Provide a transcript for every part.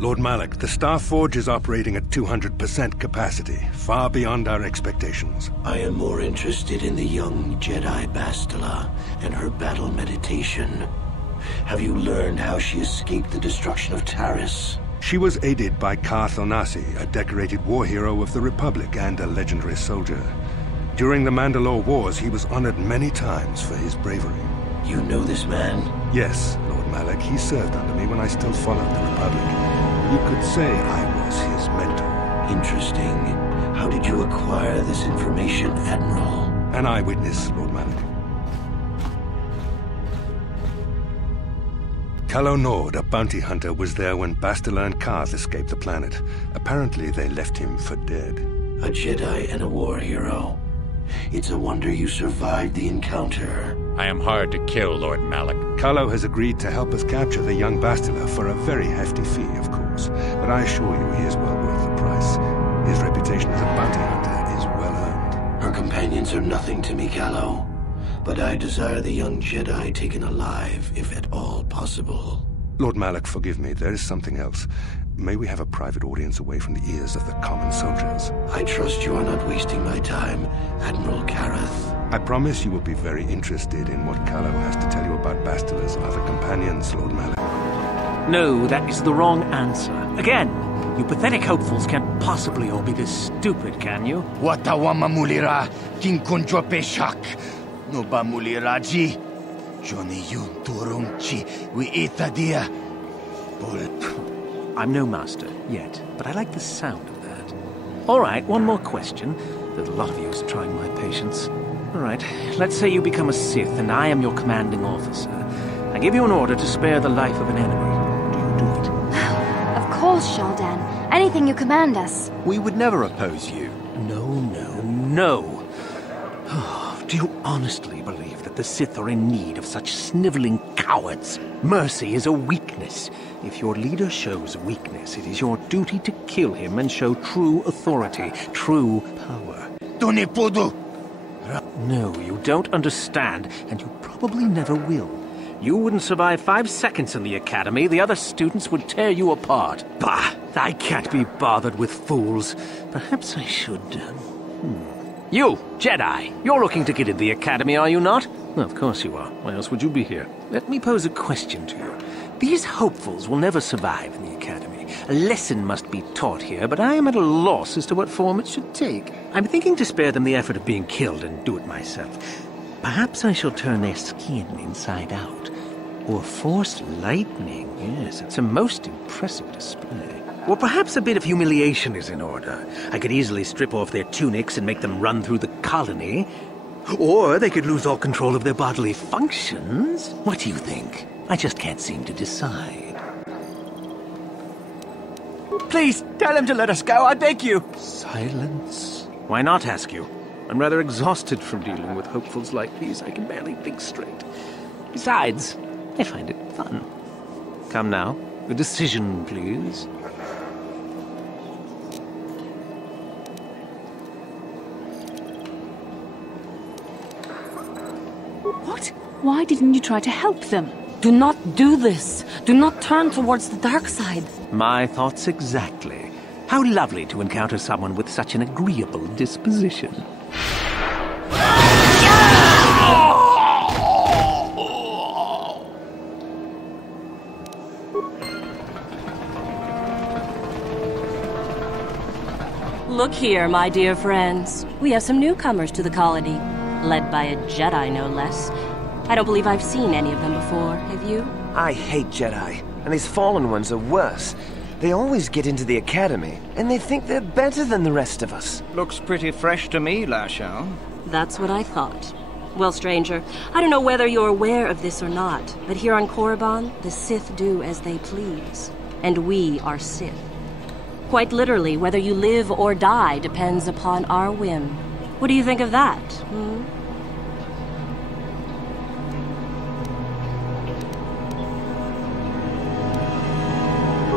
Lord Malak, the Star Forge is operating at 200% capacity, far beyond our expectations. I am more interested in the young Jedi Bastila and her battle meditation. Have you learned how she escaped the destruction of Taris? She was aided by Karth Onasi, a decorated war hero of the Republic and a legendary soldier. During the Mandalore Wars, he was honored many times for his bravery. You know this man? Yes, Lord Malak. He served under me when I still followed the Republic. You could say I was his mentor. Interesting. How did you acquire this information, Admiral? An eyewitness, Lord Malak. Calo Nord, a bounty hunter, was there when Bastila and Karth escaped the planet. Apparently, they left him for dead. A Jedi and a war hero. It's a wonder you survived the encounter. I am hard to kill, Lord Malak. Calo has agreed to help us capture the young Bastila for a very hefty fee, of course. But I assure you he is well worth the price. His reputation as a bounty hunter is well earned. Her companions are nothing to me, Calo. But I desire the young Jedi taken alive, if at all possible. Lord Malak, forgive me. There is something else. May we have a private audience away from the ears of the common soldiers? I trust you are not wasting my time, Admiral Karath. I promise you will be very interested in what Calo has to tell you about Bastila's other companions, Lord Malak. No, that is the wrong answer. Again, you pathetic hopefuls can't possibly all be this stupid, can you? Watawama mulira, kinkunjo peshak. No ba muliraji. Johnny yun turungchi, we itadia. I'm no master, yet, but I like the sound of that. All right, one more question. There's a lot of use trying my patience. All right, let's say you become a Sith, and I am your commanding officer. I give you an order to spare the life of an enemy. Do you do it? Of course, Shaldan. Anything you command us. We would never oppose you. No, no, no. Do you honestly believe that the Sith are in need of such sniveling cowards? Mercy is a weakness. If your leader shows weakness, it is your duty to kill him and show true authority, true power. No, you don't understand, and you probably never will. You wouldn't survive 5 seconds in the academy. The other students would tear you apart. Bah! I can't be bothered with fools. Perhaps I should... You, Jedi, you're looking to get into the academy, are you not? Well, of course you are. Why else would you be here? Let me pose a question to you. These hopefuls will never survive in the academy. A lesson must be taught here, but I am at a loss as to what form it should take. I'm thinking to spare them the effort of being killed and do it myself. Perhaps I shall turn their skin inside out. Or force lightning. Yes, it's a most impressive display. Or perhaps a bit of humiliation is in order. I could easily strip off their tunics and make them run through the colony. Or they could lose all control of their bodily functions. What do you think? I just can't seem to decide. Please, tell him to let us go, I beg you. Silence. Why not, ask you? I'm rather exhausted from dealing with hopefuls like these. I can barely think straight. Besides, I find it fun. Come now, a decision, please. What? Why didn't you try to help them? Do not do this. Do not turn towards the dark side. My thoughts exactly. How lovely to encounter someone with such an agreeable disposition. Look here, my dear friends. We have some newcomers to the colony, led by a Jedi, no less. I don't believe I've seen any of them before, have you? I hate Jedi, and these fallen ones are worse. They always get into the academy, and they think they're better than the rest of us. Looks pretty fresh to me, Lashao. That's what I thought. Well, stranger, I don't know whether you're aware of this or not, but here on Korriban, the Sith do as they please. And we are Sith. Quite literally, whether you live or die depends upon our whim. What do you think of that,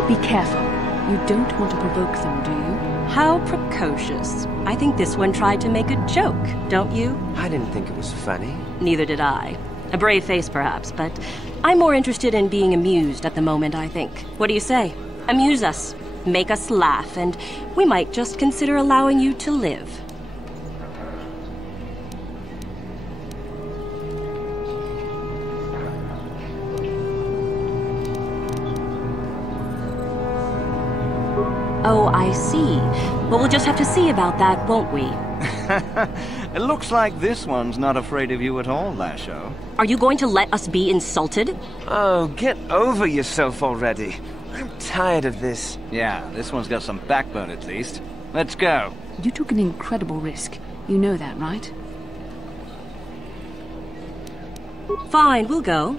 Be careful. You don't want to provoke them, do you? How precocious. I think this one tried to make a joke, don't you? I didn't think it was funny. Neither did I. A brave face, perhaps, but I'm more interested in being amused at the moment, I think. What do you say? Amuse us, make us laugh, and we might just consider allowing you to live. Oh, I see. Well, we'll just have to see about that, won't we? It looks like this one's not afraid of you at all, Lasho. Are you going to let us be insulted? Oh, get over yourself already. I'm tired of this. Yeah, this one's got some backbone at least. Let's go. You took an incredible risk. You know that, right? Fine, we'll go.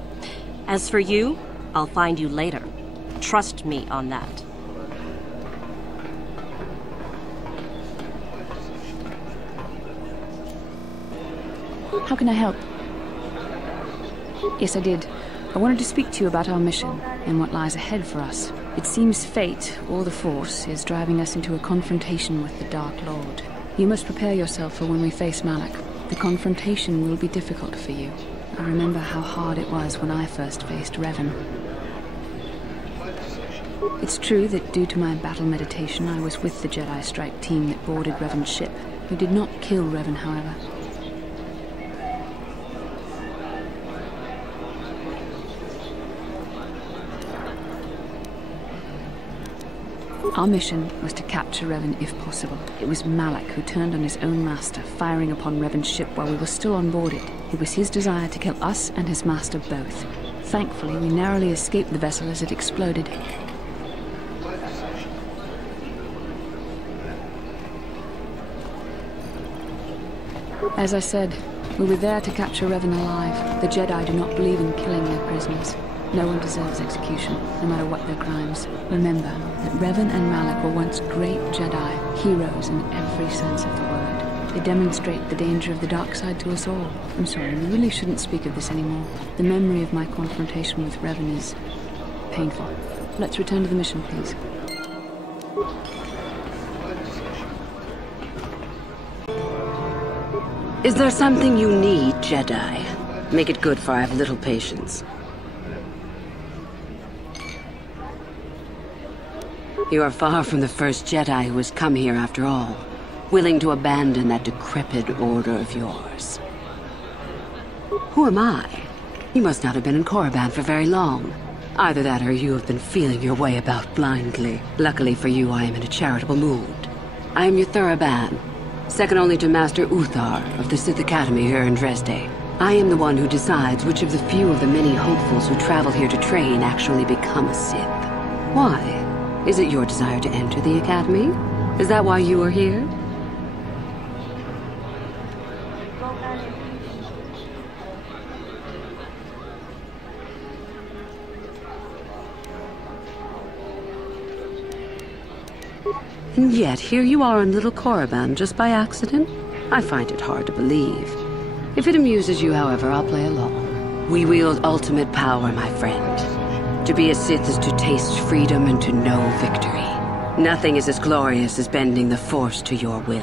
As for you, I'll find you later. Trust me on that. How can I help? Yes, I did. I wanted to speak to you about our mission and what lies ahead for us. It seems fate, or the Force, is driving us into a confrontation with the Dark Lord. You must prepare yourself for when we face Malak. The confrontation will be difficult for you. I remember how hard it was when I first faced Revan. It's true that due to my battle meditation, I was with the Jedi strike team that boarded Revan's ship. We did not kill Revan, however. Our mission was to capture Revan if possible. It was Malak who turned on his own master, firing upon Revan's ship while we were still on board it. It was his desire to kill us and his master both. Thankfully, we narrowly escaped the vessel as it exploded. As I said, we were there to capture Revan alive. The Jedi do not believe in killing their prisoners. No one deserves execution, no matter what their crimes. Remember that Revan and Malak were once great Jedi, heroes in every sense of the word. They demonstrate the danger of the dark side to us all. I'm sorry, we really shouldn't speak of this anymore. The memory of my confrontation with Revan is painful. Let's return to the mission, please. Is there something you need, Jedi? Make it good, for I have little patience. You are far from the first Jedi who has come here after all, willing to abandon that decrepit order of yours. Who am I? You must not have been in Korriban for very long. Either that or you have been feeling your way about blindly. Luckily for you, I am in a charitable mood. I am your Thuraban, second only to Master Uthar of the Sith Academy here in Dresde. I am the one who decides which of the few of the many hopefuls who travel here to train actually become a Sith. Why? Is it your desire to enter the Academy? Is that why you are here? And yet, here you are in Little Korriban just by accident? I find it hard to believe. If it amuses you, however, I'll play along. We wield ultimate power, my friend. To be a Sith is to taste freedom and to know victory. Nothing is as glorious as bending the Force to your will.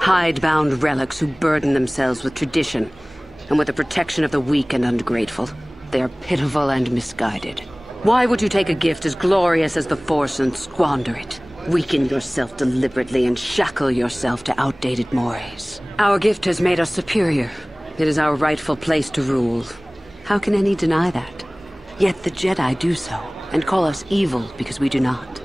Hidebound relics who burden themselves with tradition and with the protection of the weak and ungrateful. They are pitiful and misguided. Why would you take a gift as glorious as the Force and squander it? Weaken yourself deliberately and shackle yourself to outdated mores. Our gift has made us superior. It is our rightful place to rule. How can any deny that? Yet the Jedi do so, and call us evil because we do not.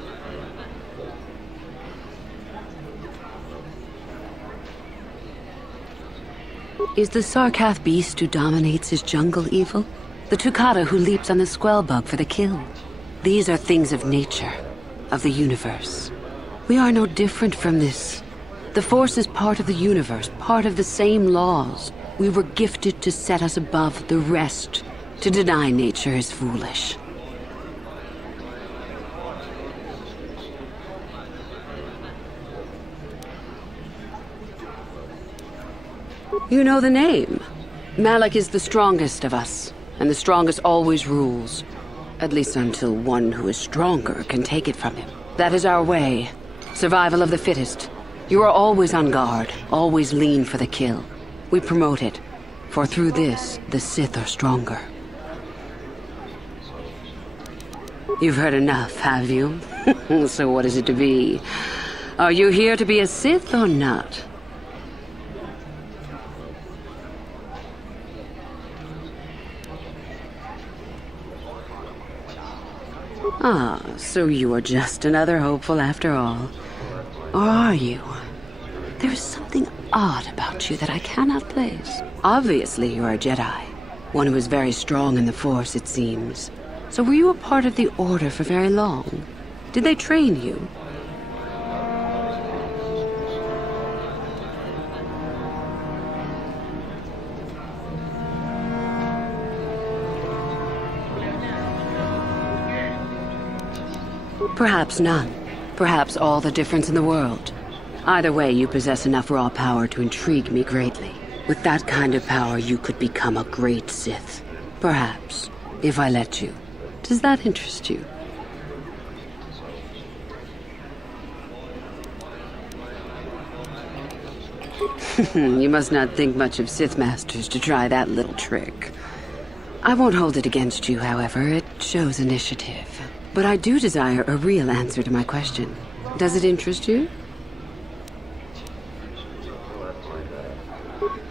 Is the Sarkath beast who dominates his jungle evil? The Tukata who leaps on the Squellbug for the kill? These are things of nature, of the universe. We are no different from this. The Force is part of the universe, part of the same laws. We were gifted to set us above the rest. To deny nature is foolish. You know the name. Malak is the strongest of us, and the strongest always rules. At least until one who is stronger can take it from him. That is our way. Survival of the fittest. You are always on guard, always lean for the kill. We promote it, for through this, the Sith are stronger. You've heard enough, have you? So what is it to be? Are you here to be a Sith or not? Ah, so you are just another hopeful after all. Or are you? There is something odd about you that I cannot place. Obviously, you are a Jedi. One who is very strong in the Force, it seems. So were you a part of the Order for very long? Did they train you? Perhaps none. Perhaps all the difference in the world. Either way, you possess enough raw power to intrigue me greatly. With that kind of power, you could become a great Sith. Perhaps, if I let you. Does that interest you? You must not think much of Sith Masters to try that little trick. I won't hold it against you, however. It shows initiative. But I do desire a real answer to my question. Does it interest you?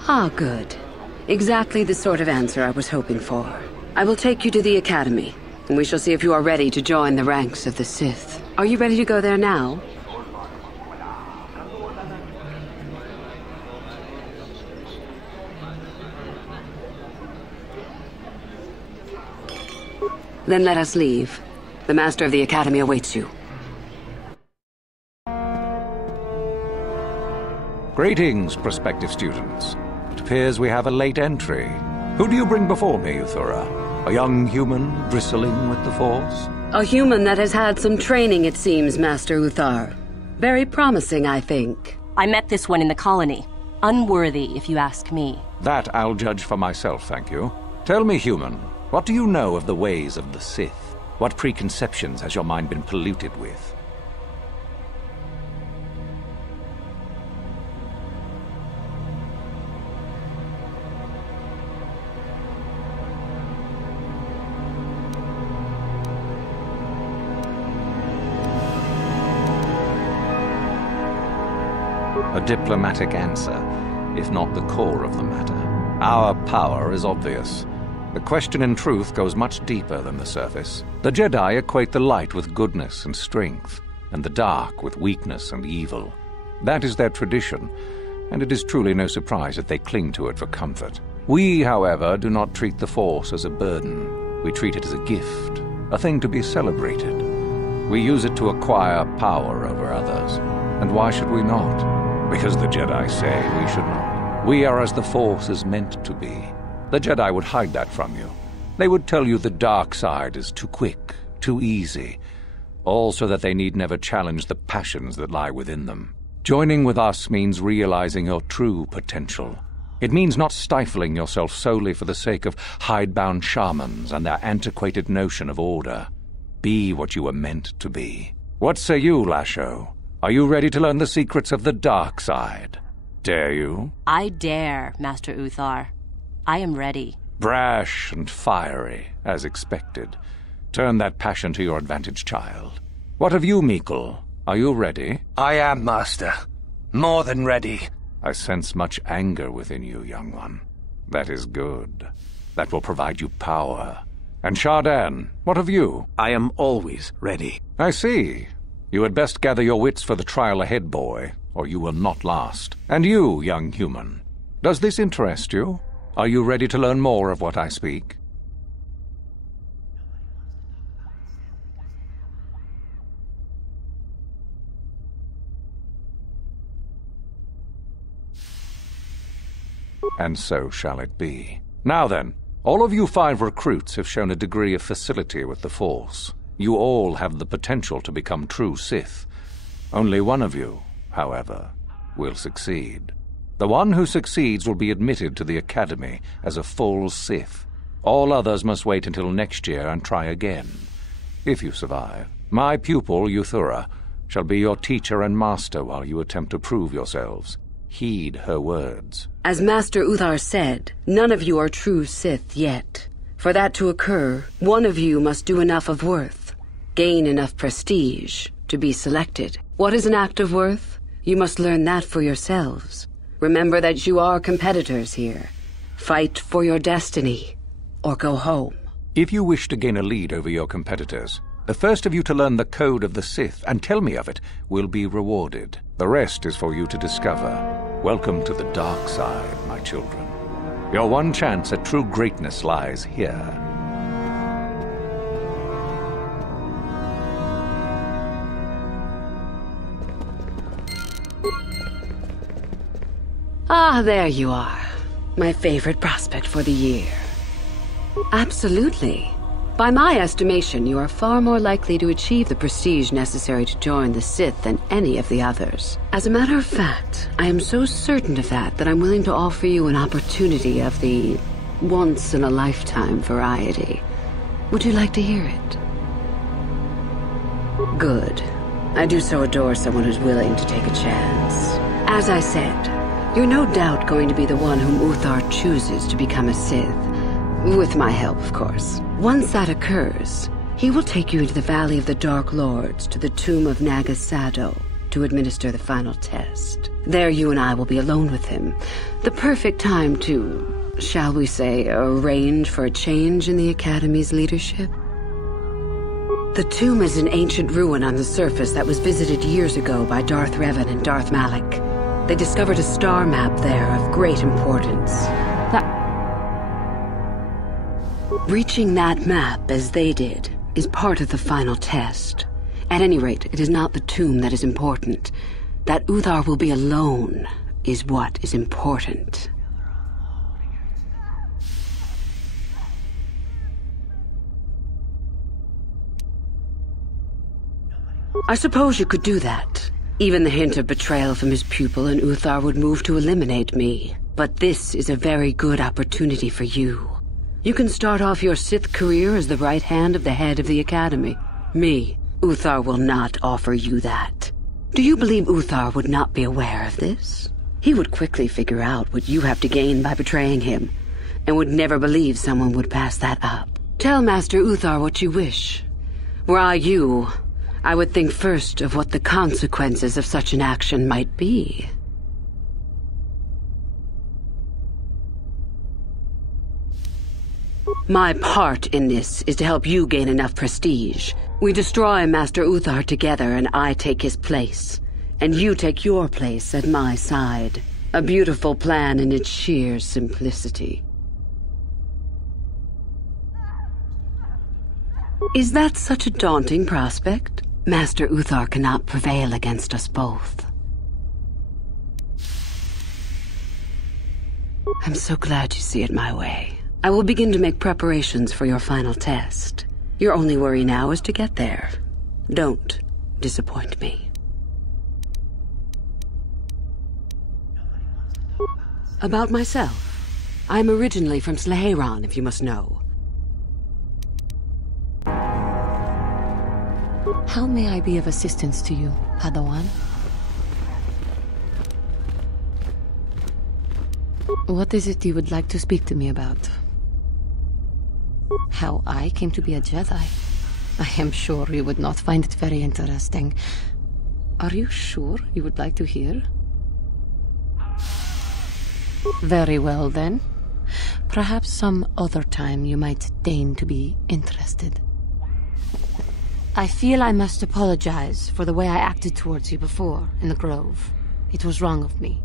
Ah, good. Exactly the sort of answer I was hoping for. I will take you to the Academy, and we shall see if you are ready to join the ranks of the Sith. Are you ready to go there now? Then let us leave. The Master of the Academy awaits you. Greetings, prospective students. It appears we have a late entry. Who do you bring before me, Uthura? A young human bristling with the Force? A human that has had some training, it seems, Master Uthar. Very promising, I think. I met this one in the colony. Unworthy, if you ask me. That I'll judge for myself, thank you. Tell me, human, what do you know of the ways of the Sith? What preconceptions has your mind been polluted with? A diplomatic answer, if not the core of the matter. Our power is obvious. The question, in truth, goes much deeper than the surface. The Jedi equate the light with goodness and strength, and the dark with weakness and evil. That is their tradition, and it is truly no surprise that they cling to it for comfort. We, however, do not treat the Force as a burden. We treat it as a gift, a thing to be celebrated. We use it to acquire power over others. And why should we not? Because the Jedi say we should not. We are as the Force is meant to be. The Jedi would hide that from you. They would tell you the dark side is too quick, too easy, all so that they need never challenge the passions that lie within them. Joining with us means realizing your true potential. It means not stifling yourself solely for the sake of hidebound shamans and their antiquated notion of order. Be what you were meant to be. What say you, Lasho? Are you ready to learn the secrets of the dark side? Dare you? I dare, Master Uthar. I am ready. Brash and fiery, as expected. Turn that passion to your advantage, child. What of you, Meekle? Are you ready? I am, Master. More than ready. I sense much anger within you, young one. That is good. That will provide you power. And Shardan, what of you? I am always ready. I see. You had best gather your wits for the trial ahead, boy, or you will not last. And you, young human, does this interest you? Are you ready to learn more of what I speak? And so shall it be. Now then, all of you 5 recruits have shown a degree of facility with the Force. You all have the potential to become true Sith. Only one of you, however, will succeed. The one who succeeds will be admitted to the Academy as a full Sith. All others must wait until next year and try again, if you survive. My pupil, Uthura, shall be your teacher and master while you attempt to prove yourselves. Heed her words. As Master Uthar said, none of you are true Sith yet. For that to occur, one of you must do enough of worth, gain enough prestige, to be selected. What is an act of worth? You must learn that for yourselves. Remember that you are competitors here. Fight for your destiny, or go home. If you wish to gain a lead over your competitors, the first of you to learn the code of the Sith and tell me of it will be rewarded. The rest is for you to discover. Welcome to the dark side, my children. Your one chance at true greatness lies here. Ah, there you are. My favorite prospect for the year. Absolutely. By my estimation, you are far more likely to achieve the prestige necessary to join the Sith than any of the others. As a matter of fact, I am so certain of that I'm willing to offer you an opportunity of the once-in-a-lifetime variety. Would you like to hear it? Good. I do so adore someone who's willing to take a chance. As I said, you're no doubt going to be the one whom Uthar chooses to become a Sith. With my help, of course. Once that occurs, he will take you into the Valley of the Dark Lords to the tomb of Naga Sado to administer the final test. There you and I will be alone with him. The perfect time to, shall we say, arrange for a change in the Academy's leadership. The tomb is an ancient ruin on the surface that was visited years ago by Darth Revan and Darth Malak. They discovered a star map there of great importance. Reaching that map, as they did, is part of the final test. At any rate, it is not the tomb that is important. That Uthar will be alone is what is important. I suppose you could do that. Even the hint of betrayal from his pupil and Uthar would move to eliminate me. But this is a very good opportunity for you. You can start off your Sith career as the right hand of the head of the Academy. Me, Uthar will not offer you that. Do you believe Uthar would not be aware of this? He would quickly figure out what you have to gain by betraying him, and would never believe someone would pass that up. Tell Master Uthar what you wish. Were I you, I would think first of what the consequences of such an action might be. My part in this is to help you gain enough prestige. We destroy Master Uthar together and I take his place. And you take your place at my side. A beautiful plan in its sheer simplicity. Is that such a daunting prospect? Master Uthar cannot prevail against us both. I'm so glad you see it my way. I will begin to make preparations for your final test. Your only worry now is to get there. Don't disappoint me. About myself. I'm originally from Sleheyron, if you must know. How may I be of assistance to you, Padawan? What is it you would like to speak to me about? How I came to be a Jedi? I am sure you would not find it very interesting. Are you sure you would like to hear? Very well, then. Perhaps some other time you might deign to be interested. I feel I must apologize for the way I acted towards you before, in the Grove. It was wrong of me.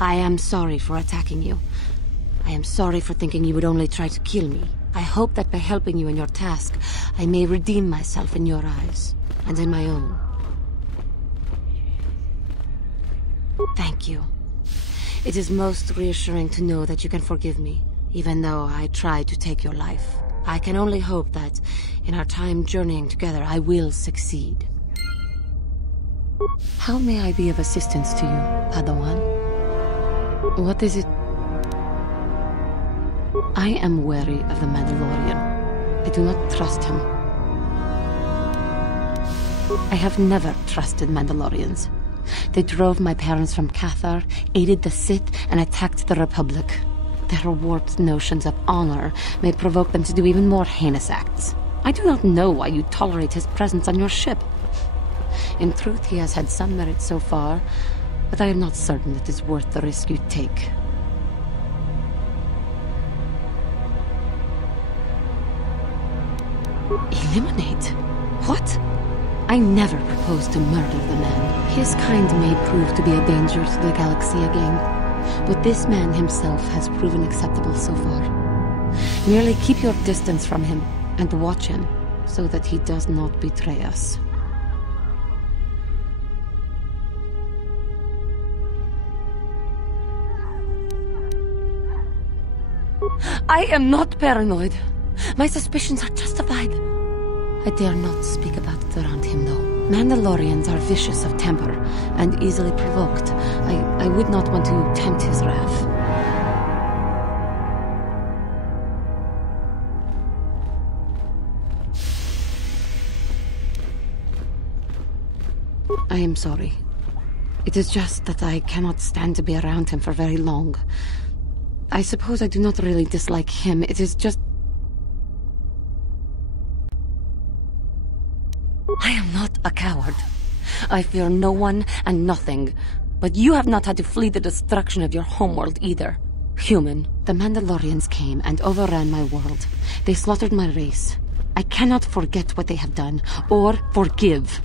I am sorry for attacking you. I am sorry for thinking you would only try to kill me. I hope that by helping you in your task, I may redeem myself in your eyes, and in my own. Thank you. It is most reassuring to know that you can forgive me, even though I tried to take your life. I can only hope that, in our time journeying together, I will succeed. How may I be of assistance to you, Padawan? What is it? I am wary of the Mandalorian. I do not trust him. I have never trusted Mandalorians. They drove my parents from Cathar, aided the Sith, and attacked the Republic. Their warped notions of honor may provoke them to do even more heinous acts. I do not know why you tolerate his presence on your ship. In truth, he has had some merit so far, but I am not certain it is worth the risk you take. Eliminate? What? I never proposed to murder the man. His kind may prove to be a danger to the galaxy again, but this man himself has proven acceptable so far. Merely keep your distance from him and watch him so that he does not betray us. I am not paranoid. My suspicions are justified. I dare not speak about it around him, though. Mandalorians are vicious of temper and easily provoked. I would not want to tempt his wrath. I am sorry. It is just that I cannot stand to be around him for very long. I suppose I do not really dislike him. It is just... I am not a coward. I fear no one and nothing. But you have not had to flee the destruction of your homeworld either. Human, the Mandalorians came and overran my world. They slaughtered my race. I cannot forget what they have done, or forgive.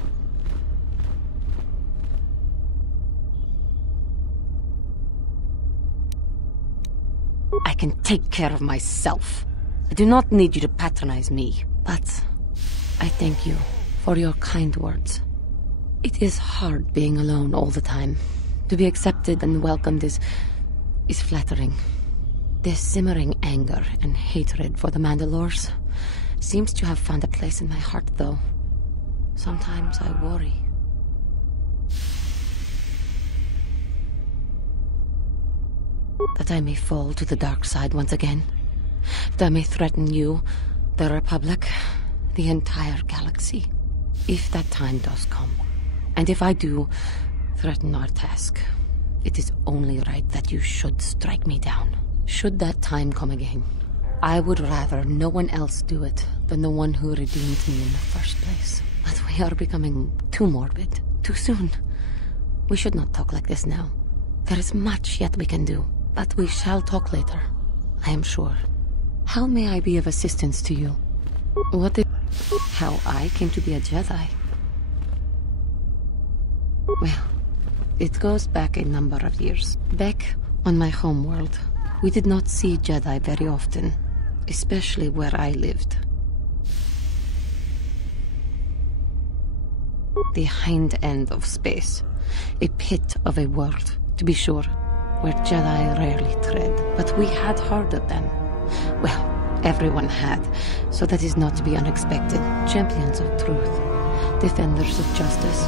I can take care of myself. I do not need you to patronize me, but I thank you for your kind words. It is hard being alone all the time. To be accepted and welcomed is flattering. This simmering anger and hatred for the Mandalores seems to have found a place in my heart, though. Sometimes I worry. That I may fall to the dark side once again. That I may threaten you, the Republic, the entire galaxy. If that time does come, and if I do threaten our task, it is only right that you should strike me down. Should that time come again, I would rather no one else do it than the one who redeemed me in the first place. But we are becoming too morbid, too soon. We should not talk like this now. There is much yet we can do. But we shall talk later, I am sure. How may I be of assistance to you? What is... How I came to be a Jedi? Well, it goes back a number of years. Back on my homeworld, we did not see Jedi very often, especially where I lived. The hind end of space, a pit of a world, to be sure, where Jedi rarely tread, but we had heard of them. Well, everyone had, so that is not to be unexpected. Champions of truth, defenders of justice,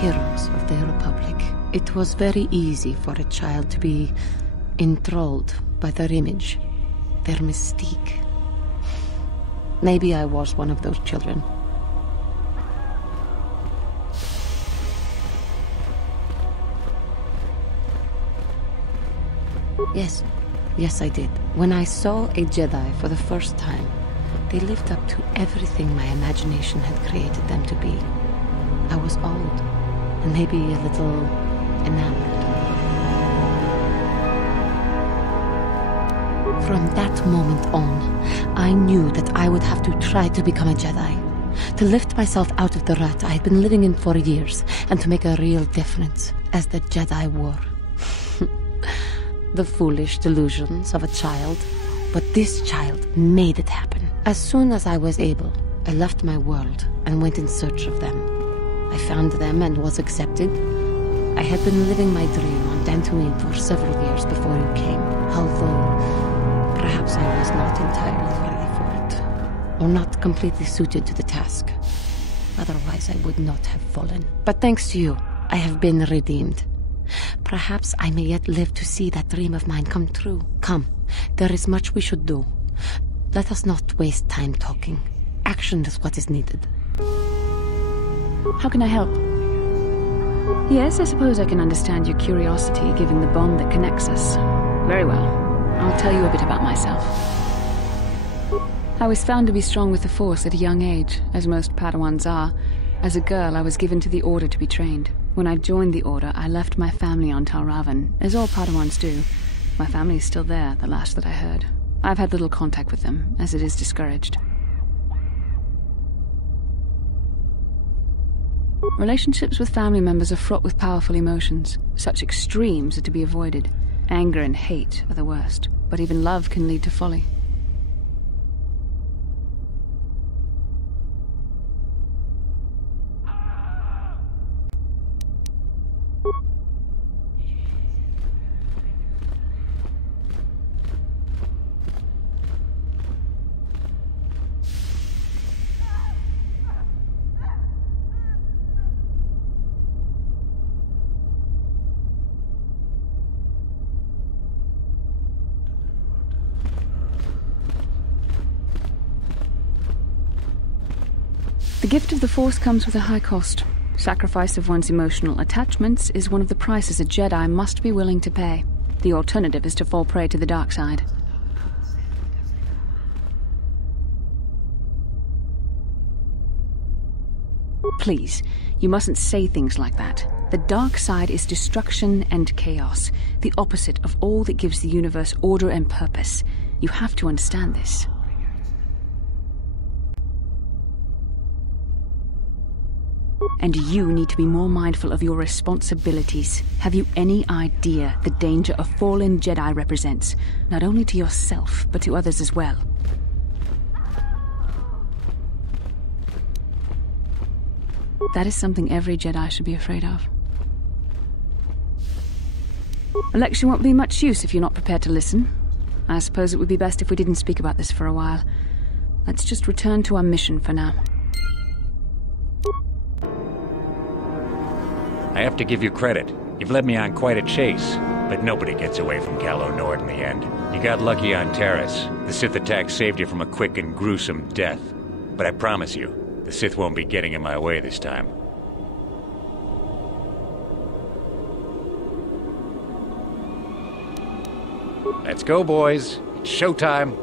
heroes of the Republic. It was very easy for a child to be enthralled by their image, their mystique. Maybe I was one of those children. Yes, I did. When I saw a Jedi for the first time, they lived up to everything my imagination had created them to be. I was old, and maybe a little enamored. From that moment on, I knew that I would have to try to become a Jedi, to lift myself out of the rut I had been living in for years, and to make a real difference as the Jedi were. The foolish delusions of a child, but this child made it happen. As soon as I was able, I left my world and went in search of them. I found them and was accepted. I had been living my dream on Dantooine for several years before you came, although perhaps I was not entirely ready for it, or not completely suited to the task. Otherwise, I would not have fallen. But thanks to you, I have been redeemed. Perhaps I may yet live to see that dream of mine come true. Come, there is much we should do. Let us not waste time talking. Action is what is needed. How can I help? Yes, I suppose I can understand your curiosity, given the bond that connects us. Very well. I'll tell you a bit about myself. I was found to be strong with the Force at a young age, as most Padawans are. As a girl, I was given to the Order to be trained. When I joined the Order, I left my family on Tal Ravan, as all Padawans do. My family is still there, the last that I heard. I've had little contact with them, as it is discouraged. Relationships with family members are fraught with powerful emotions. Such extremes are to be avoided. Anger and hate are the worst, but even love can lead to folly. The gift of the Force comes with a high cost. Sacrifice of one's emotional attachments is one of the prices a Jedi must be willing to pay. The alternative is to fall prey to the dark side. Please, you mustn't say things like that. The dark side is destruction and chaos, the opposite of all that gives the universe order and purpose. You have to understand this. And you need to be more mindful of your responsibilities. Have you any idea the danger a fallen Jedi represents? Not only to yourself, but to others as well. That is something every Jedi should be afraid of. A lecture won't be much use if you're not prepared to listen. I suppose it would be best if we didn't speak about this for a while. Let's just return to our mission for now. I have to give you credit. You've led me on quite a chase, but nobody gets away from Calo Nord in the end. You got lucky on Taris. The Sith attack saved you from a quick and gruesome death. But I promise you, the Sith won't be getting in my way this time. Let's go, boys. It's showtime.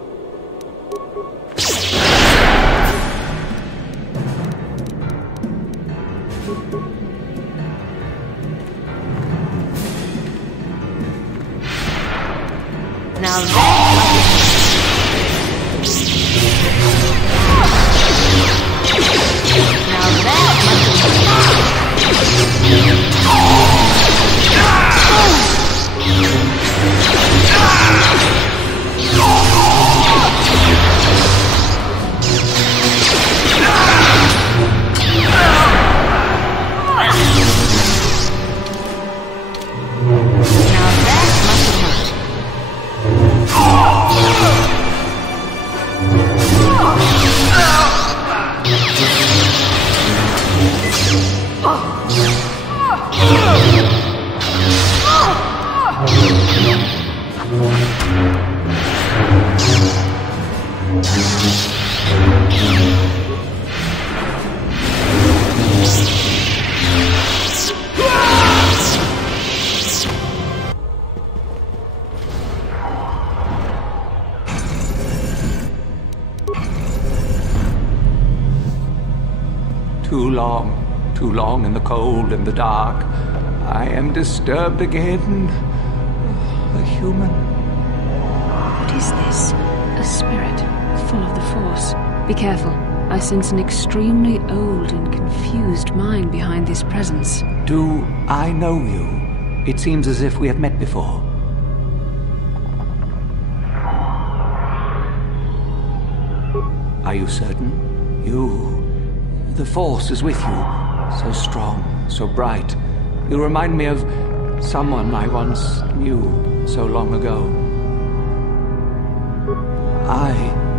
Too long in the cold and the dark. I am disturbed again. A human. What is this? A spirit, full of the Force. Be careful. I sense an extremely old and confused mind behind this presence. Do I know you? It seems as if we have met before. Are you certain? You... The Force is with you. So strong, so bright. You remind me of someone I once knew so long ago. I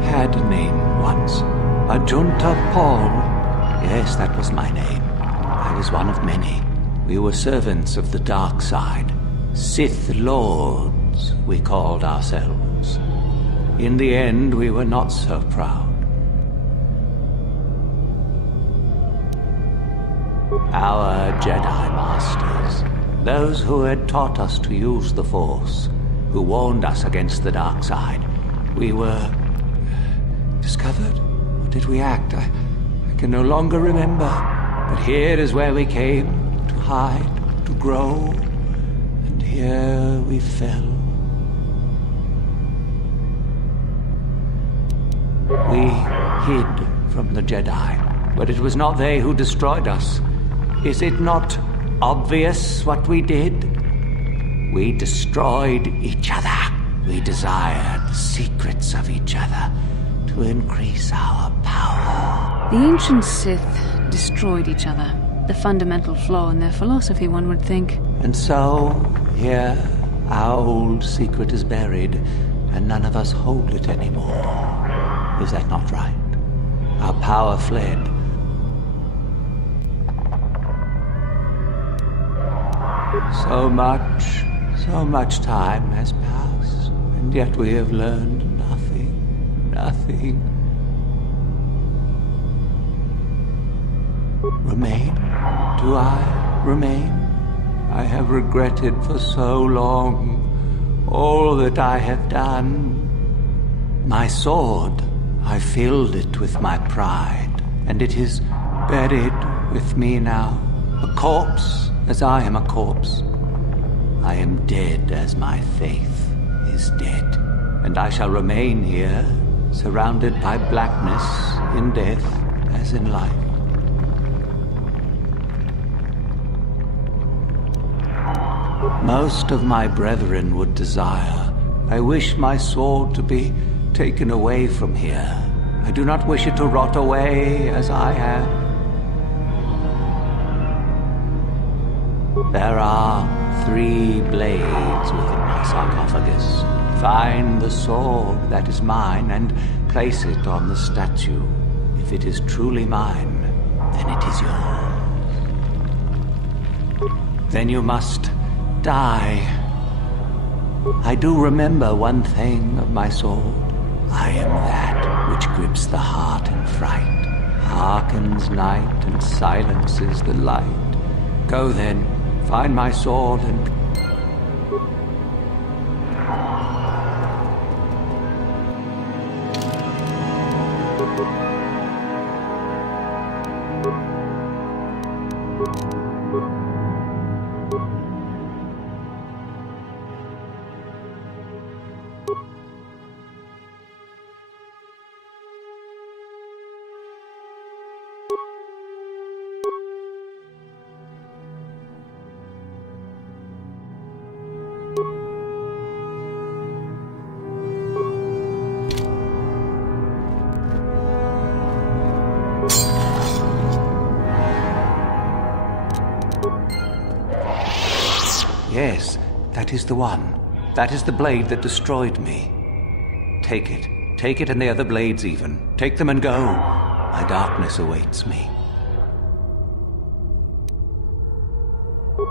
had a name once. Ajunta Paul. Yes, that was my name. I was one of many. We were servants of the dark side. Sith Lords, we called ourselves. In the end, we were not so proud. Our Jedi Masters. Those who had taught us to use the Force. Who warned us against the dark side. We were... discovered? Or did we act? I can no longer remember. But here is where we came. To hide, to grow. And here we fell. We hid from the Jedi, but it was not they who destroyed us. Is it not obvious what we did? We destroyed each other. We desired the secrets of each other to increase our power. The ancient Sith destroyed each other. The fundamental flaw in their philosophy, one would think. And so, here, our old secret is buried, and none of us hold it anymore. Is that not right? Our power fled. So much time has passed, and yet we have learned nothing. Nothing. Remain? Do I remain? I have regretted for so long all that I have done. My sword, I filled it with my pride, and it is buried with me now, a corpse as I am a corpse. I am dead as my faith is dead, and I shall remain here, surrounded by blackness in death as in life. Most of my brethren would desire. I wish my sword to be taken away from here. I do not wish it to rot away as I have. There are 3 blades within my sarcophagus. Find the sword that is mine and place it on the statue. If it is truly mine, then it is yours. Then you must die. I do remember one thing of my sword. I am that which grips the heart in fright, hearkens night and silences the light. Go then, find my sword and... Yes, that is the one. That is the blade that destroyed me. Take it. Take it and the other blades even. Take them and go. My darkness awaits me.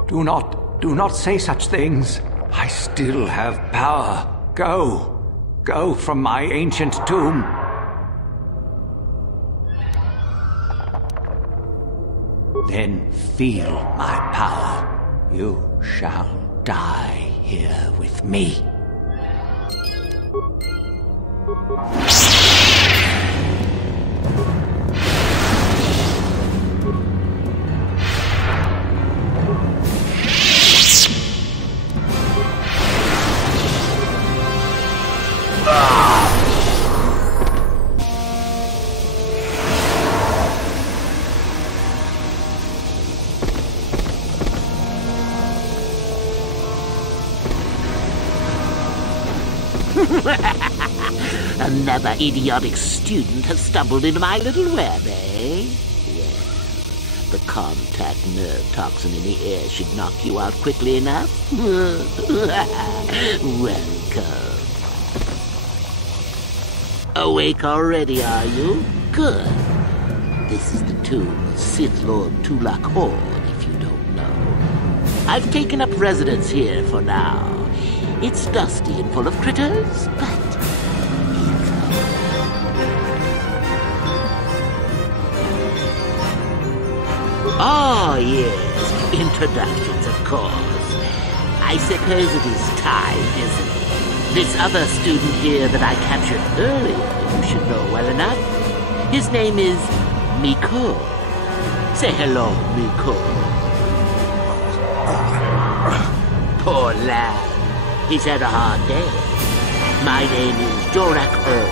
Do not say such things. I still have power. Go. Go from my ancient tomb. Then feel my power. You shall die here with me. Another idiotic student has stumbled into my little web, eh? Yes. The contact nerve toxin in the air should knock you out quickly enough. Welcome. Awake already, are you? Good. This is the tomb of Sith Lord Tulak Hord, if you don't know. I've taken up residence here for now. It's dusty and full of critters, but Oh, yes. Introductions, of course. I suppose it is time, isn't it? This other student here that I captured earlier, you should know well enough. His name is Miko. Say hello, Miko. Poor lad. He's had a hard day. My name is Jorak Earl.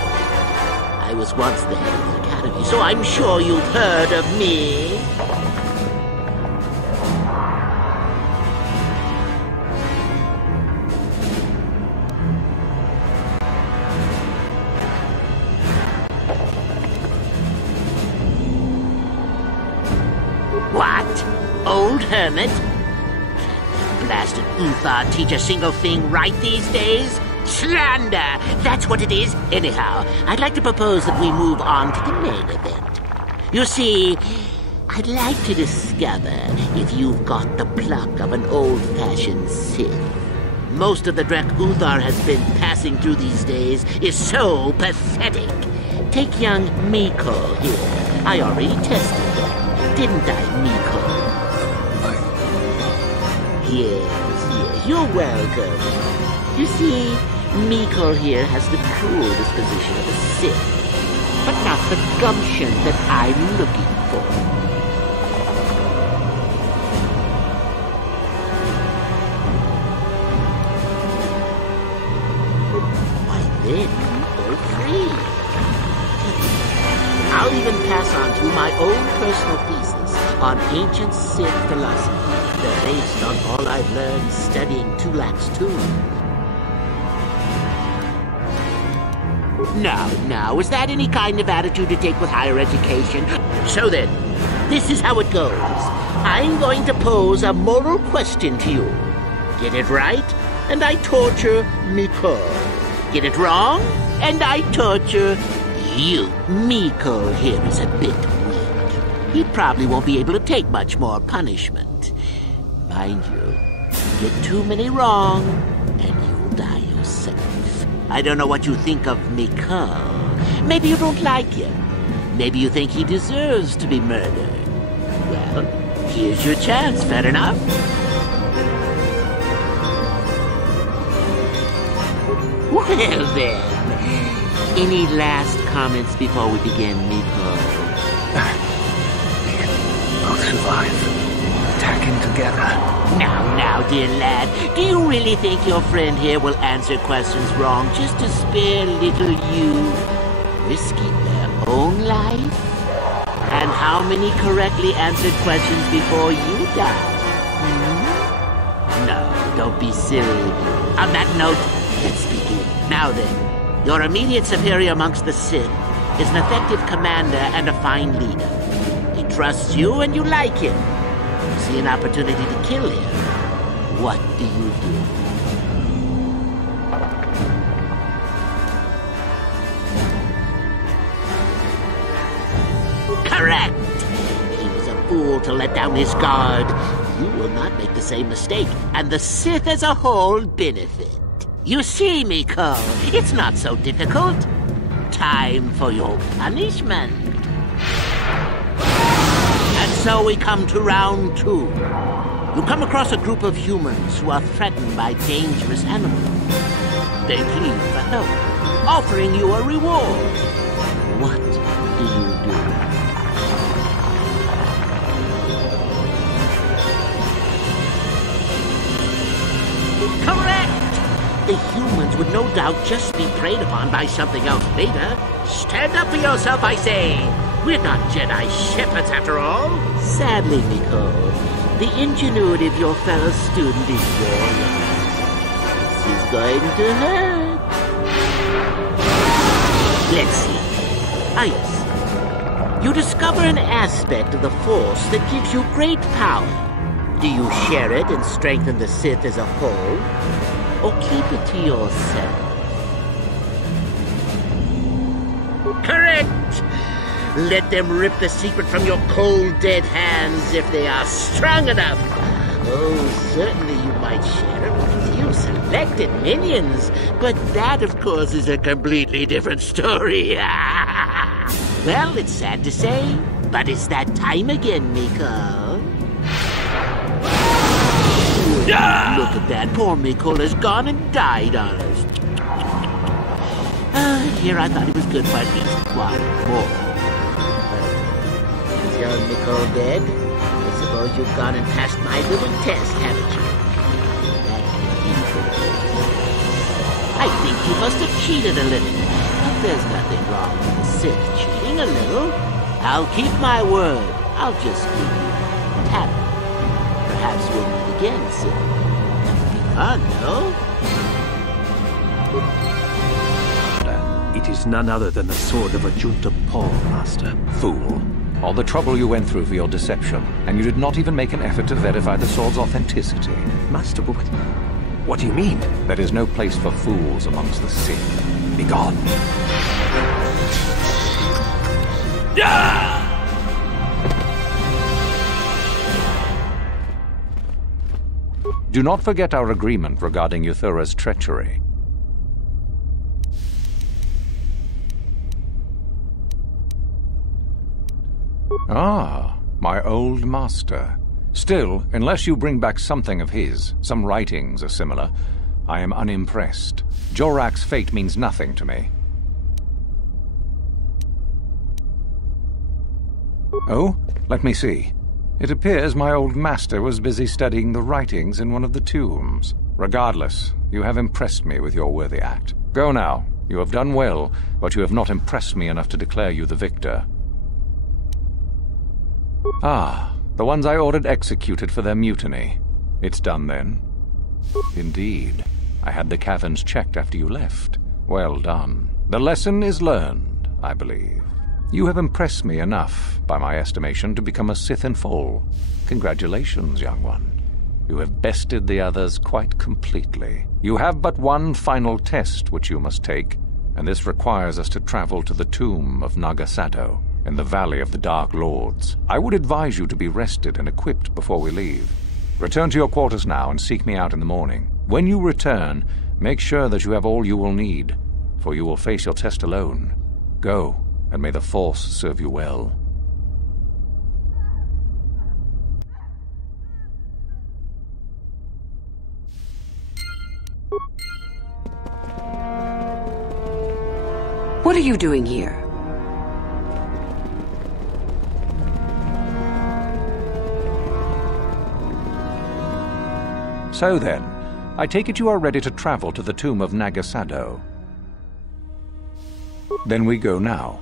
I was once the head of the academy, so I'm sure you've heard of me. What? Old hermit? Blasted Uthar teach a single thing right these days? Slander! That's what it is. Anyhow, I'd like to propose that we move on to the main event. You see, I'd like to discover if you've got the pluck of an old-fashioned Sith. Most of the Drek Uthar has been passing through these days is so pathetic. Take young Miko here. I already tested him. Didn't I, Miko? Yes, you're welcome. You see, Miko here has the cruel disposition of a Sith, but not the gumption that I'm looking for. Why then, go free. I'll even pass on to my own personal thesis on ancient Sith philosophy. They're based on all I've learned studying Tulak's tomb. Now, is that any kind of attitude to take with higher education? So then, this is how it goes. I'm going to pose a moral question to you. Get it right, and I torture Miko. Get it wrong, and I torture you. Miko here is a bit weak. He probably won't be able to take much more punishment. Mind you, get too many wrong, and you'll die yourself. I don't know what you think of Miko. Maybe you don't like him. Maybe you think he deserves to be murdered. Well, here's your chance, fair enough? Well then, any last comments before we begin, Miko? Both survive. Attacking together. Now, dear lad, do you really think your friend here will answer questions wrong just to spare little you? Risking their own life? And how many correctly answered questions before you die? No, don't be silly. On that note, let's begin. Now then, your immediate superior amongst the Sith is an effective commander and a fine leader. He trusts you and you like him. You see an opportunity to kill him. What do you do? Correct! He was a fool to let down his guard. You will not make the same mistake, and the Sith as a whole benefit. You see, Miko, it's not so difficult. Time for your punishment. And so we come to round 2. You come across a group of humans who are threatened by dangerous animals. They plead for help, offering you a reward. What do you do? Correct! The humans would no doubt just be preyed upon by something else later. Stand up for yourself, I say! We're not Jedi shepherds, after all. Sadly, Miko, the ingenuity of your fellow student is your loss. This is going to hurt. Let's see. Ah, yes. You discover an aspect of the Force that gives you great power. Do you share it and strengthen the Sith as a whole? Or keep it to yourself? Correct! Let them rip the secret from your cold, dead hands if they are strong enough. Oh, certainly you might share it with a few selected minions, but that, of course, is a completely different story. Well, it's sad to say, but it's that time again, Miko. Look at that. Poor Mikola's gone and died on us. Here I thought he was good for at least 1 more. Is young Mikol dead? I suppose you've gone and passed my little test, haven't you? I think you must have cheated a little. But there's nothing wrong with the Sith cheating a little. I'll keep my word. I'll just give you a tap. Perhaps we'll meet again soon. That would be fun, no? It is none other than the sword of Ajunta Paul, Master. Fool. All the trouble you went through for your deception, and you did not even make an effort to verify the sword's authenticity. Master, what do you mean? There is no place for fools amongst the Sith. Begone. Do not forget our agreement regarding Euthura's treachery. Ah, my old master. Still, unless you bring back something of his, some writings are similar, I am unimpressed. Jorak's fate means nothing to me. Oh, let me see. It appears my old master was busy studying the writings in one of the tombs. Regardless, you have impressed me with your worthy act. Go now. You have done well, but you have not impressed me enough to declare you the victor. Ah, the ones I ordered executed for their mutiny. It's done then. Indeed. I had the caverns checked after you left. Well done. The lesson is learned, I believe. You have impressed me enough, by my estimation, to become a Sith in full. Congratulations, young one. You have bested the others quite completely. You have but one final test which you must take, and this requires us to travel to the tomb of Nagasado, in the Valley of the Dark Lords. I would advise you to be rested and equipped before we leave. Return to your quarters now and seek me out in the morning. When you return, make sure that you have all you will need, for you will face your test alone. Go, and may the Force serve you well. What are you doing here? So then, I take it you are ready to travel to the tomb of Nagasado. Then we go now.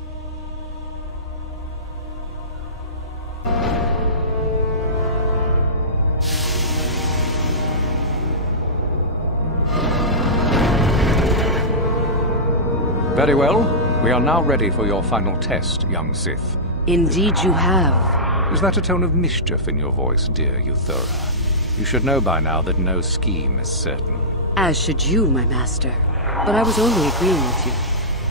Very well. We are now ready for your final test, young Sith. Indeed you have. Is that a tone of mischief in your voice, dear Euthura? You should know by now that no scheme is certain. As should you, my master. But I was only agreeing with you.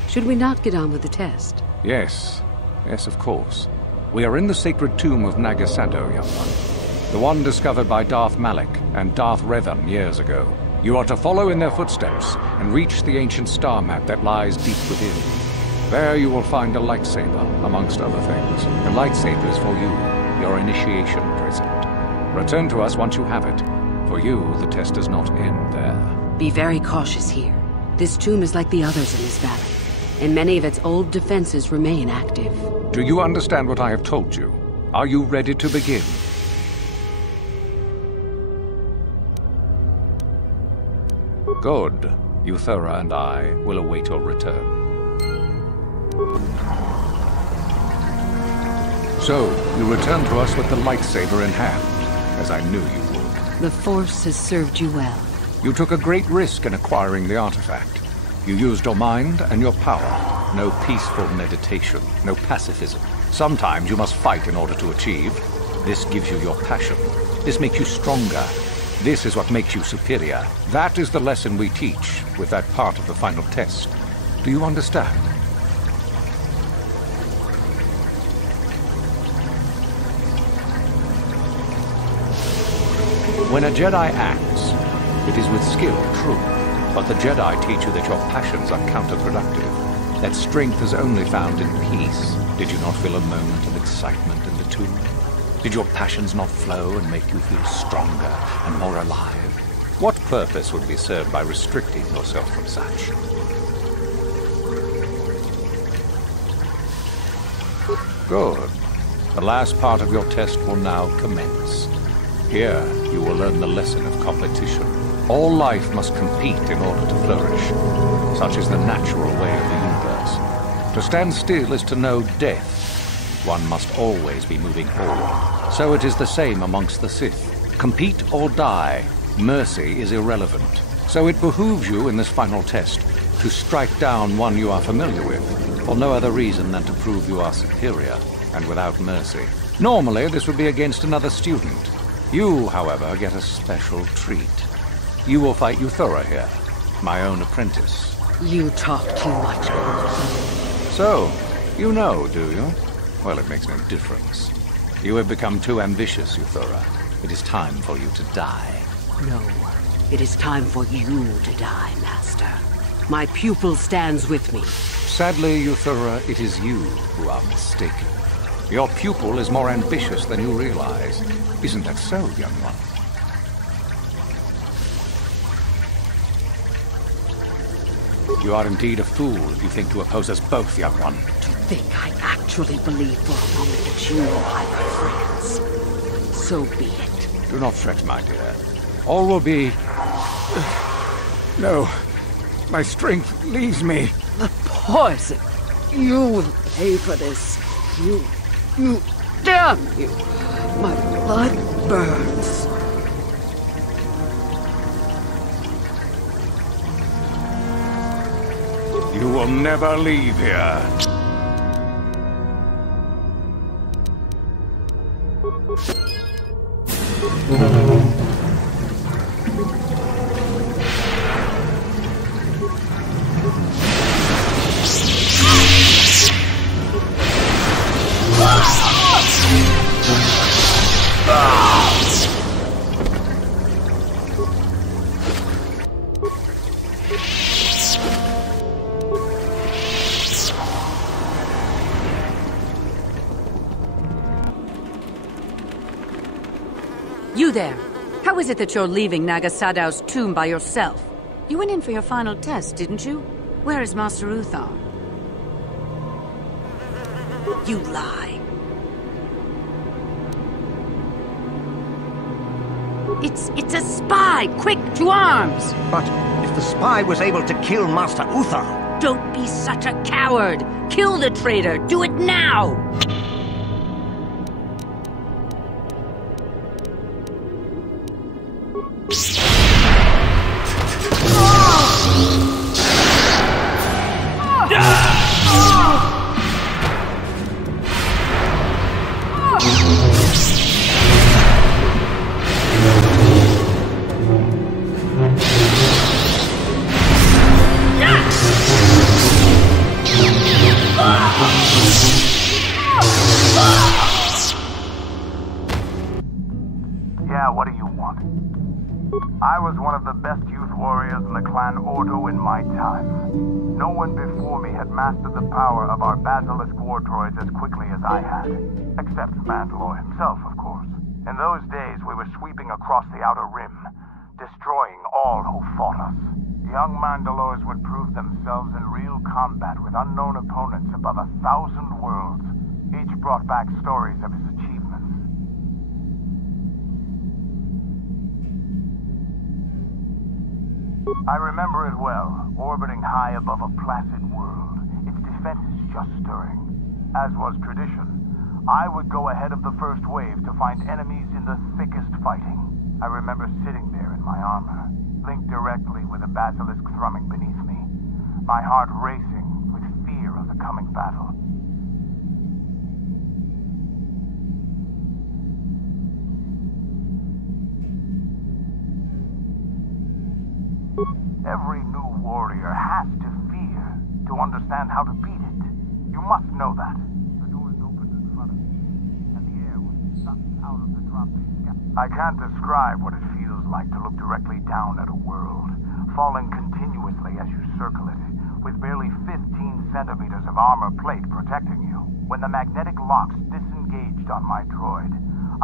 Should we not get on with the test? Yes. Yes, of course. We are in the sacred tomb of Nagasado, young one. The one discovered by Darth Malak and Darth Revan years ago. You are to follow in their footsteps and reach the ancient star map that lies deep within. There you will find a lightsaber, amongst other things. A lightsaber is for you, your initiation present. Return to us once you have it. For you, the test does not end there. Be very cautious here. This tomb is like the others in this valley, and many of its old defenses remain active. Do you understand what I have told you? Are you ready to begin? Good. Euthura and I will await your return. So, you return to us with the lightsaber in hand, as I knew you would. The Force has served you well. You took a great risk in acquiring the artifact. You used your mind and your power. No peaceful meditation, no pacifism. Sometimes you must fight in order to achieve. This gives you your passion. This makes you stronger. This is what makes you superior. That is the lesson we teach with that part of the final test. Do you understand? When a Jedi acts, it is with skill, true. But the Jedi teach you that your passions are counterproductive. That strength is only found in peace. Did you not feel a moment of excitement in the tomb? Did your passions not flow and make you feel stronger and more alive? What purpose would be served by restricting yourself from such? Good. The last part of your test will now commence. Here, you will learn the lesson of competition. All life must compete in order to flourish. Such is the natural way of the universe. To stand still is to know death. One must always be moving forward. So it is the same amongst the Sith. Compete or die. Mercy is irrelevant. So it behooves you in this final test to strike down one you are familiar with, for no other reason than to prove you are superior and without mercy. Normally, this would be against another student. You, however, get a special treat. You will fight Euthura here, my own apprentice. You talk too much. So, you know, do you? Well, it makes no difference. You have become too ambitious, Euthura. It is time for you to die. No. It is time for you to die, Master. My pupil stands with me. Sadly, Euthura, it is you who are mistaken. Your pupil is more ambitious than you realize. Isn't that so, young one? You are indeed a fool if you think to oppose us both, young one. To think I actually believe for a moment that you and I are friends. So be it. Do not fret, my dear. All will be... No. My strength leaves me. The poison. You will pay for this. You... Damn you! My blood burns. You will never leave here. You there! How is it that you're leaving Naga Sadow's tomb by yourself? You went in for your final test, didn't you? Where is Master Uthar? You lie. It's a spy! Quick, to arms! But if the spy was able to kill Master Uthar... Don't be such a coward! Kill the traitor! Do it now! Yeah, what do you want? I was one of the best youth warriors in the clan Ordo in my time. No one before me had mastered the power of our basilisk war droids as quickly as I had. Except Mandalore himself, of course. In those days, we were sweeping across the Outer Rim, destroying all who fought us. Young Mandalores would prove themselves in real combat with unknown opponents above 1,000 worlds. Each brought back stories of his achievements. I remember it well, orbiting high above a placid world, its defenses just stirring. As was tradition, I would go ahead of the first wave to find enemies in the thickest fighting. I remember sitting there in my armor, linked directly with a basilisk thrumming beneath me, my heart racing with fear of the coming battle. Every new warrior has to fear to understand how to beat it. You must know that. The doors opened in front of me, and the air was sucked out of the drop bay sky. I can't describe what it feels like to look directly down at a world, falling continuously as you circle it, with barely 15 centimeters of armor plate protecting you. When the magnetic locks disengaged on my droid,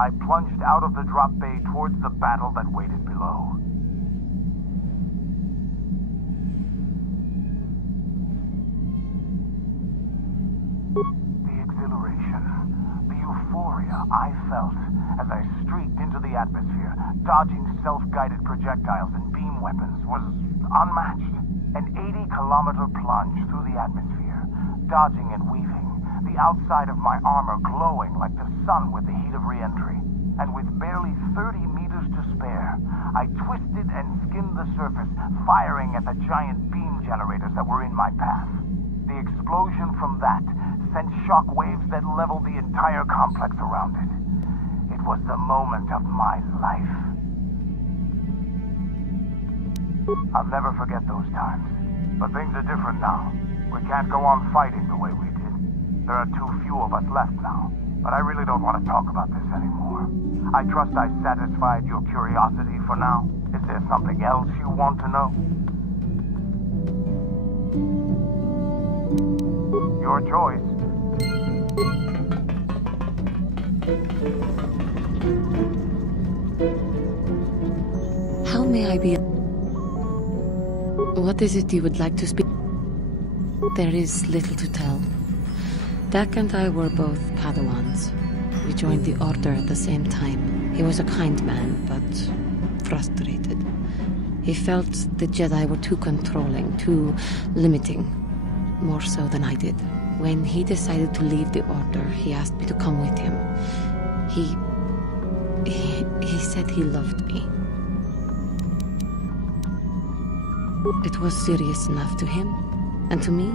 I plunged out of the drop bay towards the battle that waited below. I felt, as I streaked into the atmosphere, dodging self-guided projectiles and beam weapons, was unmatched. An 80-kilometer plunge through the atmosphere, dodging and weaving, the outside of my armor glowing like the sun with the heat of re-entry. And with barely 30 meters to spare, I twisted and skimmed the surface, firing at the giant beam generators that were in my path. The explosion from that sent shock waves that leveled the entire complex around it. It was the moment of my life. I'll never forget those times. But things are different now. We can't go on fighting the way we did. There are too few of us left now. But I really don't want to talk about this anymore. I trust I satisfied your curiosity for now. Is there something else you want to know? Your choice. How may I be? What is it you would like to speak? There is little to tell. Dak and I were both Padawans. We joined the Order at the same time. He was a kind man, but frustrated. He felt the Jedi were too controlling, too limiting, more so than I did. When he decided to leave the Order, he asked me to come with him. He said he loved me. It was serious enough to him, and to me,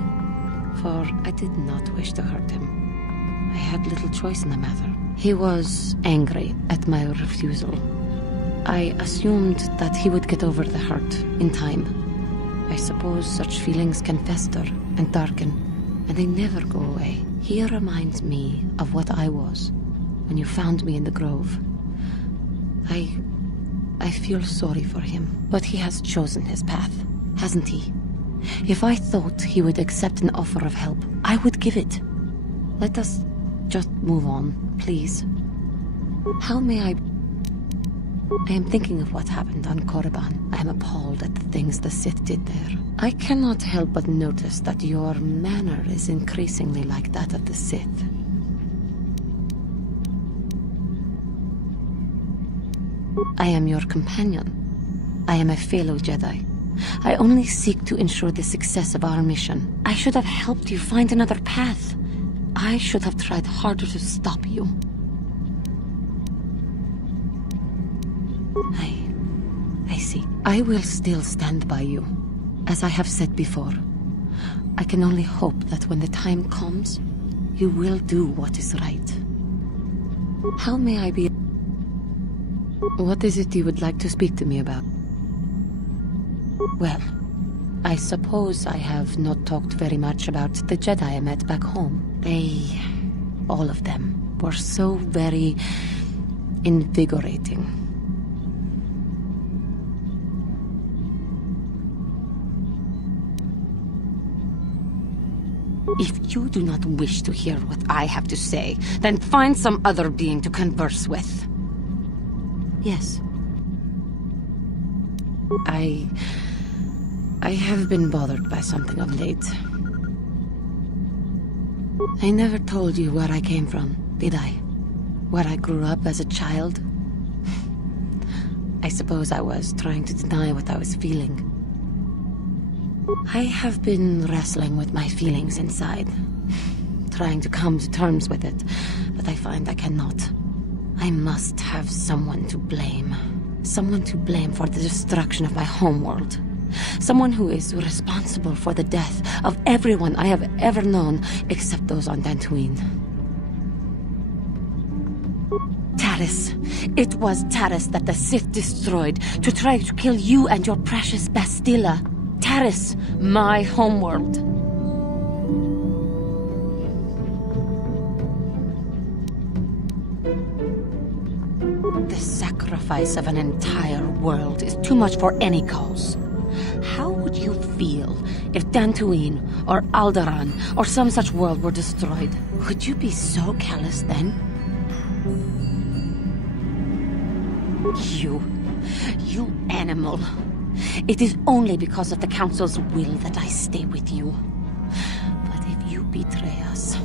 for I did not wish to hurt him. I had little choice in the matter. He was angry at my refusal. I assumed that he would get over the hurt in time. I suppose such feelings can fester and darken, and they never go away. He reminds me of what I was when you found me in the grove. I feel sorry for him, but he has chosen his path, hasn't he? If I thought he would accept an offer of help, I would give it. Let us just move on, please. How may I am thinking of what happened on Korriban. I am appalled at the things the Sith did there. I cannot help but notice that your manner is increasingly like that of the Sith. I am your companion. I am a fellow Jedi. I only seek to ensure the success of our mission. I should have helped you find another path. I should have tried harder to stop you. I see. I will still stand by you. As I have said before, I can only hope that when the time comes, you will do what is right. How may I be? What is it you would like to speak to me about? Well, I suppose I have not talked very much about the Jedi I met back home. They, all of them, were so very invigorating. If you do not wish to hear what I have to say, then find some other being to converse with. Yes. I have been bothered by something of late. I never told you where I came from, did I? Where I grew up as a child? I suppose I was trying to deny what I was feeling. I have been wrestling with my feelings inside, trying to come to terms with it, but I find I cannot. I must have someone to blame. Someone to blame for the destruction of my homeworld. Someone who is responsible for the death of everyone I have ever known, except those on Dantooine. Taris. It was Taris that the Sith destroyed to try to kill you and your precious Bastila. Taris, my homeworld. The sacrifice of an entire world is too much for any cause. How would you feel if Dantooine or Alderaan or some such world were destroyed? Would you be so callous then? You animal. It is only because of the Council's will that I stay with you. But if you betray us,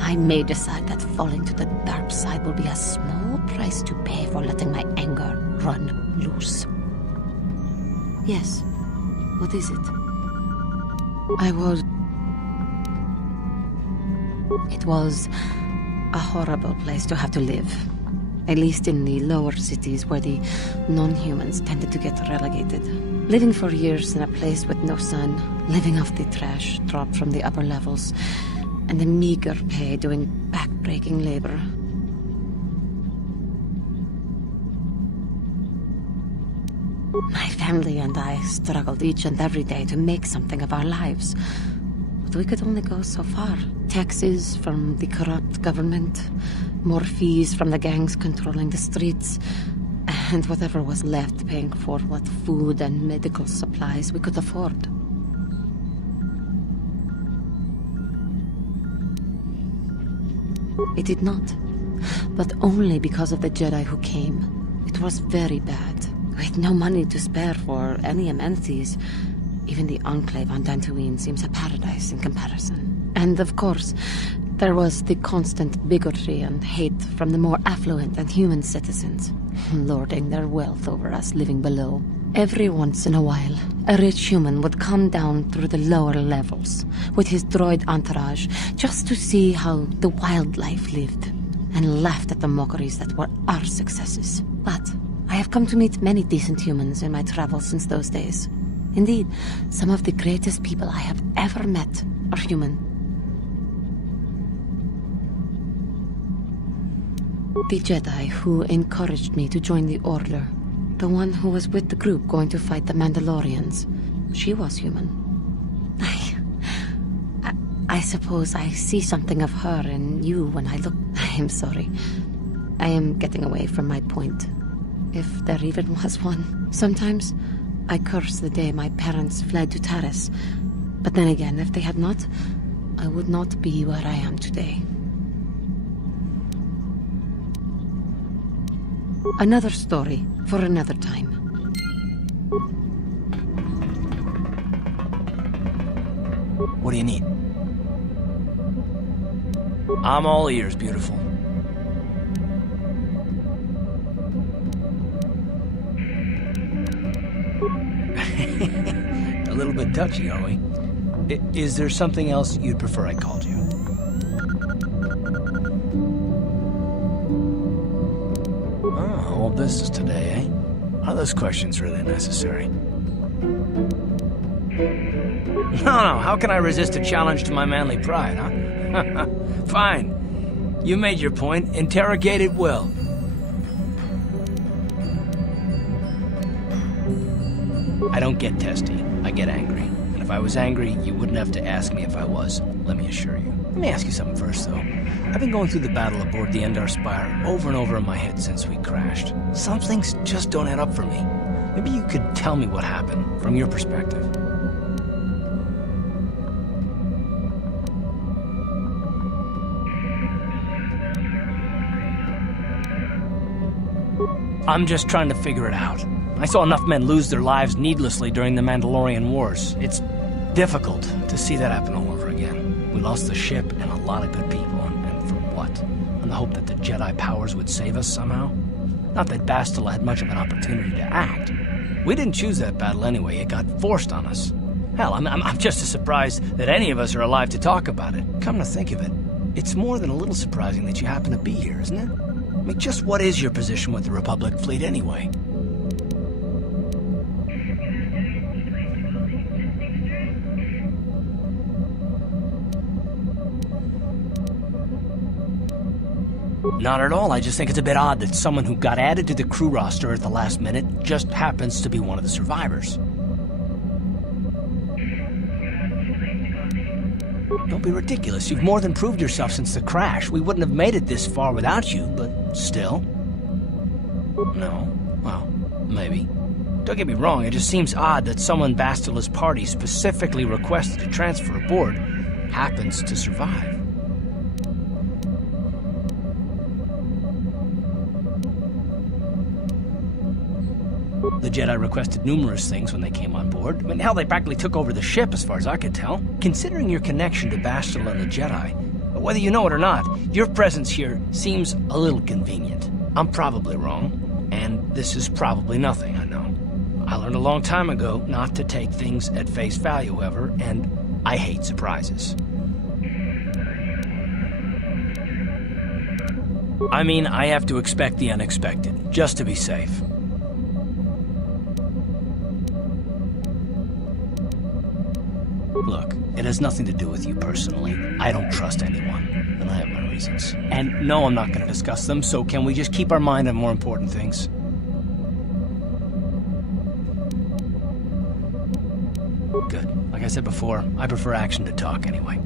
I may decide that falling to the dark side will be a small price to pay for letting my anger run loose. Yes. What is it? It was a horrible place to have to live. At least in the lower cities where the non-humans tended to get relegated. Living for years in a place with no sun, living off the trash dropped from the upper levels, and a meager pay doing back-breaking labor. My family and I struggled each and every day to make something of our lives. But we could only go so far. Taxes from the corrupt government, more fees from the gangs controlling the streets, and whatever was left paying for what food and medical supplies we could afford. It did not, but only because of the Jedi who came. It was very bad. With no money to spare for any amenities, even the Enclave on Dantooine seems a paradise in comparison. And of course, there was the constant bigotry and hate from the more affluent and human citizens, lording their wealth over us living below. Every once in a while, a rich human would come down through the lower levels with his droid entourage just to see how the wildlife lived, and laughed at the mockeries that were our successes. But I have come to meet many decent humans in my travels since those days. Indeed, some of the greatest people I have ever met are human. The Jedi who encouraged me to join the Order, the one who was with the group going to fight the Mandalorians, she was human. I suppose I see something of her in you when I look. I am sorry. I am getting away from my point, if there even was one. Sometimes I curse the day my parents fled to Taris, but then again, if they had not, I would not be where I am today. Another story for another time. What do you need? I'm all ears, beautiful. A little bit touchy, are we? Is there something else you'd prefer I called you? Oh, all business today, eh? Are those questions really necessary? No, how can I resist a challenge to my manly pride, huh? Fine. You made your point. Interrogate at will. I don't get testy. I get angry. And if I was angry, you wouldn't have to ask me if I was, let me assure you. Let me ask you something first, though. I've been going through the battle aboard the Endar Spire over and over in my head since we crashed. Some things just don't add up for me. Maybe you could tell me what happened, from your perspective. I'm just trying to figure it out. I saw enough men lose their lives needlessly during the Mandalorian Wars. It's difficult to see that happen all over again. We lost the ship and a lot of good people, and for what? On the hope that the Jedi powers would save us somehow? Not that Bastila had much of an opportunity to act. We didn't choose that battle anyway, it got forced on us. Hell, I'm just as surprised that any of us are alive to talk about it. Come to think of it, it's more than a little surprising that you happen to be here, isn't it? I mean, just what is your position with the Republic fleet anyway? Not at all. I just think it's a bit odd that someone who got added to the crew roster at the last minute just happens to be one of the survivors. Don't be ridiculous. You've more than proved yourself since the crash. We wouldn't have made it this far without you, but still. No. Well, maybe. Don't get me wrong, it just seems odd that someone Bastila's party specifically requested to transfer aboard happens to survive. The Jedi requested numerous things when they came on board. I mean, hell, they practically took over the ship as far as I could tell. Considering your connection to Bastila and the Jedi, Whether you know it or not, your presence here seems a little convenient. I'm probably wrong, and this is probably nothing, I know. I learned a long time ago not to take things at face value ever, and I hate surprises. I mean, I have to expect the unexpected, just to be safe. Look, it has nothing to do with you personally. I don't trust anyone, and I have my reasons. And no, I'm not going to discuss them, so can we just keep our mind on more important things? Good. Like I said before, I prefer action to talk anyway.